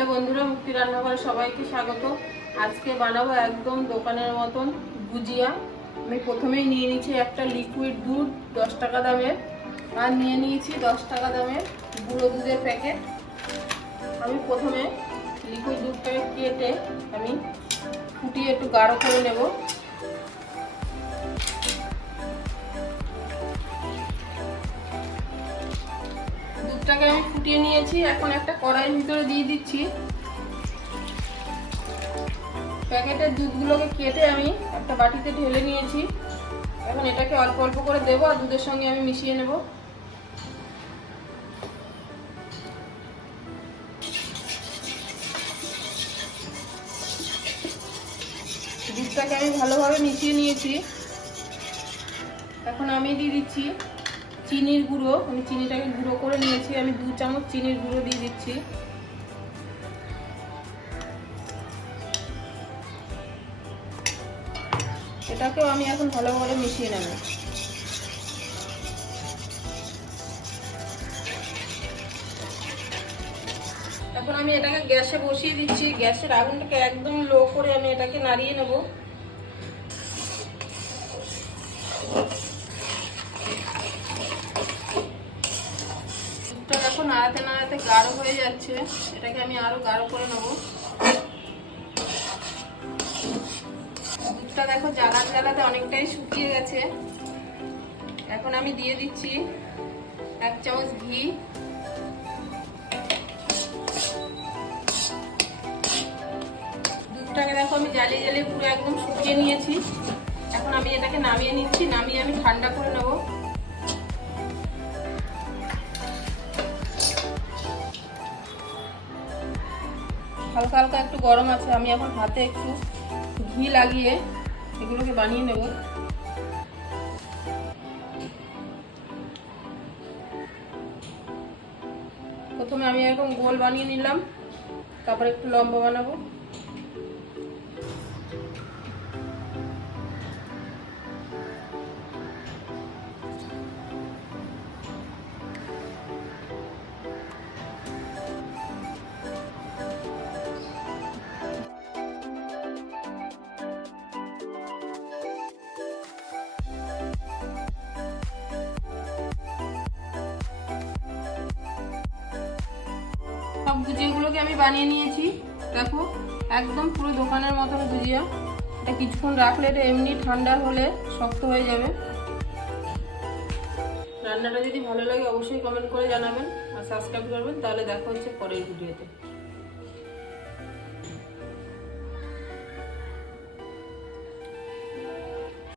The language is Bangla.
রান্নাঘরে সবাইকে স্বাগত। আজকে বানাবো একদম দোকানের মতন গুজিয়া আমি প্রথমেই নিয়ে নিয়েছি একটা লিকুইড দুধ, দশ টাকা দামের। আর নিয়ে নিয়েছি দশ টাকা দামের গুঁড়ো দুধের প্যাকেট আমি প্রথমে লিকুইড দুধটাকে কেটে আমি ফুটিয়ে একটু গাঢ় করে নেব। দুধটাকে আমি ফুটিয়ে নিয়েছি। এখন একটা কড়াইয়ের ভিতরে দিয়ে দিচ্ছি। প্যাকেটের দুধগুলোকে কেটে আমি একটা বাটিতে ঢেলে নিয়েছি। এখন এটাকে অল্প অল্প করে দেবো আর দুধের সঙ্গে আমি মিশিয়ে নেব। দুধটাকে আমি ভালোভাবে মিশিয়ে নিয়েছি। এখন আমি দিয়ে দিচ্ছি চিনির গুঁড়ো, আমি চিনিটাকে গুঁড়ো করে নিয়েছি, আমি দু চামচ চিনির গুঁড়ো দিয়ে দিচ্ছি। এটাকেও আমি এখন ভালোভাবে মিশিয়ে নেব। এখন আমি এটাকে গ্যাসে বসিয়ে দিচ্ছি। গ্যাসের আগুনটাকে একদম লো করে আমি এটাকে নাড়িয়ে নেব দুধটা এখন নাড়াতে নাড়াতে গাঢ় হয়ে যাচ্ছে। এটাকে আমি আরও গাঢ় করে নেব। দুধটা দেখো জ্বালান জ্বালাতে অনেকটাই শুকিয়ে গেছে। এখন আমি দিয়ে দিচ্ছি এক চামচ ঘি। দুধটাকে দেখো আমি জ্বালিয়ে জ্বালিয়ে পুরো একদম শুকিয়ে নিয়েছি। এখন আমি এটাকে নামিয়ে নিচ্ছি। নামিয়ে আমি ঠান্ডা করে নেব। হালকা হালকা একটু গরম আছে, আমি এখন হাতে একটু ঘি লাগিয়ে এগুলোকে বানিয়ে নেব। প্রথমে আমি এরকম গোল বানিয়ে নিলাম, তারপর একটু লম্বা বানাবো। সব গুজিয়াগুলোকে আমি বানিয়ে নিয়েছি, দেখো, একদম পুরো দোকানের মতন গুজিয়া এটা কিছুক্ষণ রাখলে এটা এমনি ঠান্ডা হলে শক্ত হয়ে যাবে। রান্নাটা যদি ভালো লাগে অবশ্যই কমেন্ট করে জানাবেন আর সাবস্ক্রাইব করবেন, তাহলে দেখা হচ্ছে পরের ভিডিওতে।